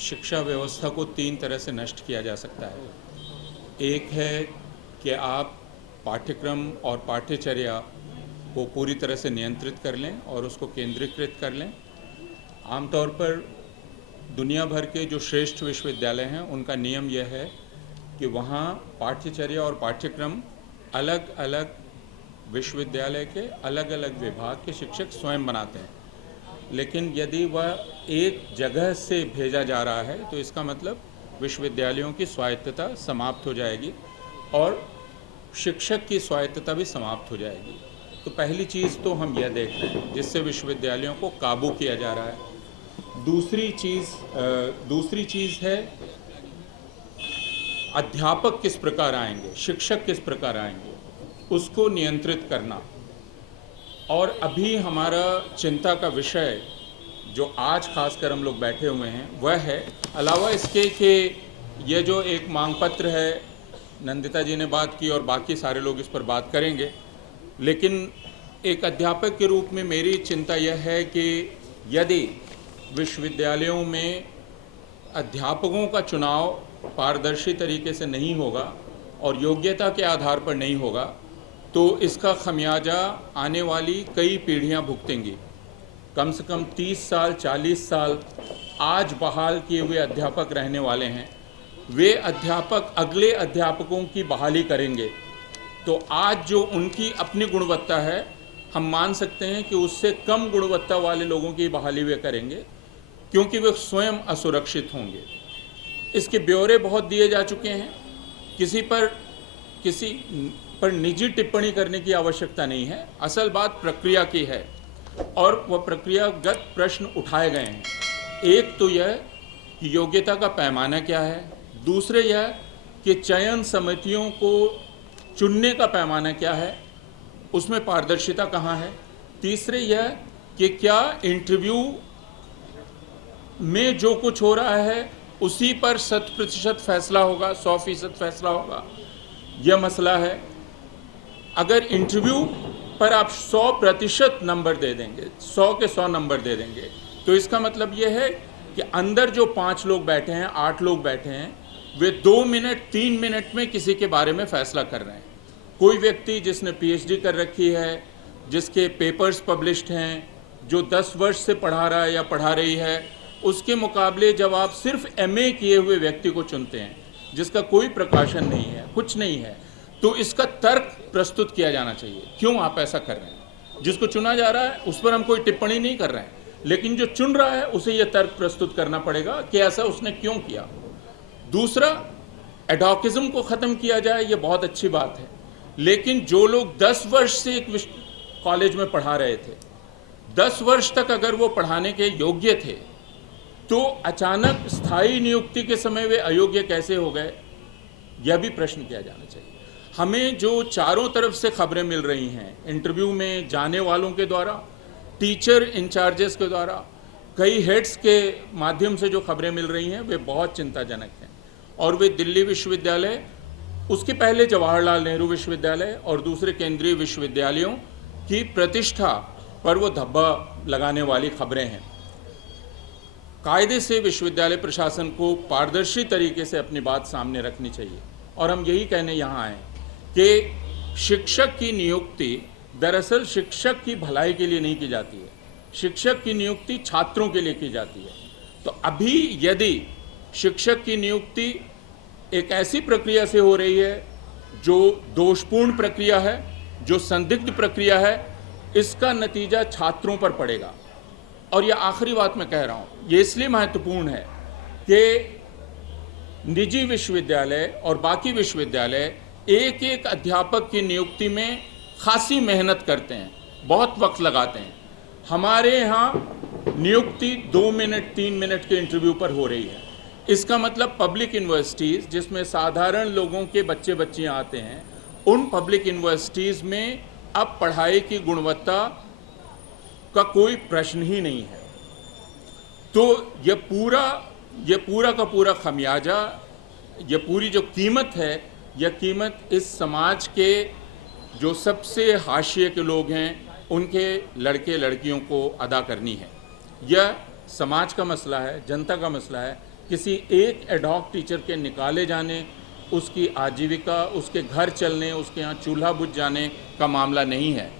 शिक्षा व्यवस्था को तीन तरह से नष्ट किया जा सकता है। एक है कि आप पाठ्यक्रम और पाठ्यचर्या को पूरी तरह से नियंत्रित कर लें और उसको केंद्रीकृत कर लें। आमतौर पर दुनिया भर के जो श्रेष्ठ विश्वविद्यालय हैं उनका नियम यह है कि वहाँ पाठ्यचर्या और पाठ्यक्रम अलग अलग विश्वविद्यालय के अलग अलग विभाग के शिक्षक स्वयं बनाते हैं। लेकिन यदि वह एक जगह से भेजा जा रहा है तो इसका मतलब विश्वविद्यालयों की स्वायत्तता समाप्त हो जाएगी और शिक्षक की स्वायत्तता भी समाप्त हो जाएगी। तो पहली चीज़ तो हम यह देख रहे हैं जिससे विश्वविद्यालयों को काबू किया जा रहा है। दूसरी चीज़ है अध्यापक किस प्रकार आएंगे, शिक्षक किस प्रकार आएंगे, उसको नियंत्रित करना। और अभी हमारा चिंता का विषय जो आज खासकर हम लोग बैठे हुए हैं वह है, अलावा इसके कि ये जो एक मांग पत्र है, नंदिता जी ने बात की और बाकी सारे लोग इस पर बात करेंगे, लेकिन एक अध्यापक के रूप में मेरी चिंता यह है कि यदि विश्वविद्यालयों में अध्यापकों का चुनाव पारदर्शी तरीके से नहीं होगा और योग्यता के आधार पर नहीं होगा तो इसका खमियाजा आने वाली कई पीढ़ियां भुगतेंगी। कम से कम 30 साल 40 साल आज बहाल किए हुए अध्यापक रहने वाले हैं, वे अध्यापक अगले अध्यापकों की बहाली करेंगे तो आज जो उनकी अपनी गुणवत्ता है हम मान सकते हैं कि उससे कम गुणवत्ता वाले लोगों की बहाली वे करेंगे क्योंकि वे स्वयं असुरक्षित होंगे। इसके ब्यौरे बहुत दिए जा चुके हैं, किसी पर निजी टिप्पणी करने की आवश्यकता नहीं है। असल बात प्रक्रिया की है और वह प्रक्रियागत प्रश्न उठाए गए हैं। एक तो यह कि योग्यता का पैमाना क्या है, दूसरे यह कि चयन समितियों को चुनने का पैमाना क्या है, उसमें पारदर्शिता कहाँ है, तीसरे यह कि क्या इंटरव्यू में जो कुछ हो रहा है उसी पर 100% फैसला होगा, 100% फैसला होगा, यह मसला है। अगर इंटरव्यू पर आप 100% नंबर दे देंगे, 100 के 100 नंबर दे देंगे, तो इसका मतलब यह है कि अंदर जो 5 लोग बैठे हैं, 8 लोग बैठे हैं, वे 2 मिनट 3 मिनट में किसी के बारे में फैसला कर रहे हैं। कोई व्यक्ति जिसने PhD कर रखी है, जिसके पेपर्स पब्लिश्ड हैं, जो 10 वर्ष से पढ़ा रहा है या पढ़ा रही है, उसके मुकाबले जब आप सिर्फ MA किए हुए व्यक्ति को चुनते हैं जिसका कोई प्रकाशन नहीं है, कुछ नहीं है, तो इसका तर्क प्रस्तुत किया जाना चाहिए, क्यों आप ऐसा कर रहे हैं। जिसको चुना जा रहा है उस पर हम कोई टिप्पणी नहीं कर रहे हैं, लेकिन जो चुन रहा है उसे यह तर्क प्रस्तुत करना पड़ेगा कि ऐसा उसने क्यों किया। दूसरा, एडॉकिज्म को ख़त्म किया जाए, ये बहुत अच्छी बात है, लेकिन जो लोग 10 वर्ष से एक कॉलेज में पढ़ा रहे थे, 10 वर्ष तक अगर वो पढ़ाने के योग्य थे तो अचानक स्थायी नियुक्ति के समय वे अयोग्य कैसे हो गए, यह भी प्रश्न किया जाना चाहिए। हमें जो चारों तरफ से खबरें मिल रही हैं, इंटरव्यू में जाने वालों के द्वारा, टीचर इंचार्जेस के द्वारा, कई हेड्स के माध्यम से जो खबरें मिल रही हैं वे बहुत चिंताजनक हैं और वे दिल्ली विश्वविद्यालय, उसके पहले जवाहरलाल नेहरू विश्वविद्यालय और दूसरे केंद्रीय विश्वविद्यालयों की प्रतिष्ठा पर वो धब्बा लगाने वाली खबरें हैं। कायदे से विश्वविद्यालय प्रशासन को पारदर्शी तरीके से अपनी बात सामने रखनी चाहिए और हम यही कहने यहाँ आए कि शिक्षक की नियुक्ति दरअसल शिक्षक की भलाई के लिए नहीं की जाती है, शिक्षक की नियुक्ति छात्रों के लिए की जाती है। तो अभी यदि शिक्षक की नियुक्ति एक ऐसी प्रक्रिया से हो रही है जो दोषपूर्ण प्रक्रिया है, जो संदिग्ध प्रक्रिया है, इसका नतीजा छात्रों पर पड़ेगा। और यह आखिरी बात मैं कह रहा हूँ, ये इसलिए महत्वपूर्ण है कि निजी विश्वविद्यालय और बाकी विश्वविद्यालय एक एक अध्यापक की नियुक्ति में खासी मेहनत करते हैं, बहुत वक्त लगाते हैं। हमारे यहाँ नियुक्ति 2 मिनट 3 मिनट के इंटरव्यू पर हो रही है। इसका मतलब पब्लिक यूनिवर्सिटीज़ जिसमें साधारण लोगों के बच्चे बच्चियाँ आते हैं, उन पब्लिक यूनिवर्सिटीज़ में अब पढ़ाई की गुणवत्ता का कोई प्रश्न ही नहीं है। तो ये पूरा का पूरा खमियाजा, ये पूरी जो कीमत है, यह कीमत इस समाज के जो सबसे हाशिए के लोग हैं उनके लड़के लड़कियों को अदा करनी है। यह समाज का मसला है, जनता का मसला है, किसी एक एडहॉक टीचर के निकाले जाने, उसकी आजीविका, उसके घर चलने, उसके यहाँ चूल्हा बुझ जाने का मामला नहीं है।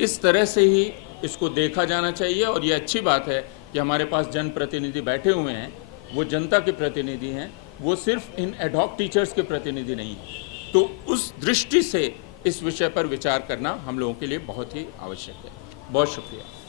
इस तरह से ही इसको देखा जाना चाहिए। और ये अच्छी बात है कि हमारे पास जनप्रतिनिधि बैठे हुए हैं, वो जनता के प्रतिनिधि हैं, वो सिर्फ इन एडहॉक टीचर्स के प्रतिनिधि नहीं हैं। तो उस दृष्टि से इस विषय पर विचार करना हम लोगों के लिए बहुत ही आवश्यक है। बहुत शुक्रिया।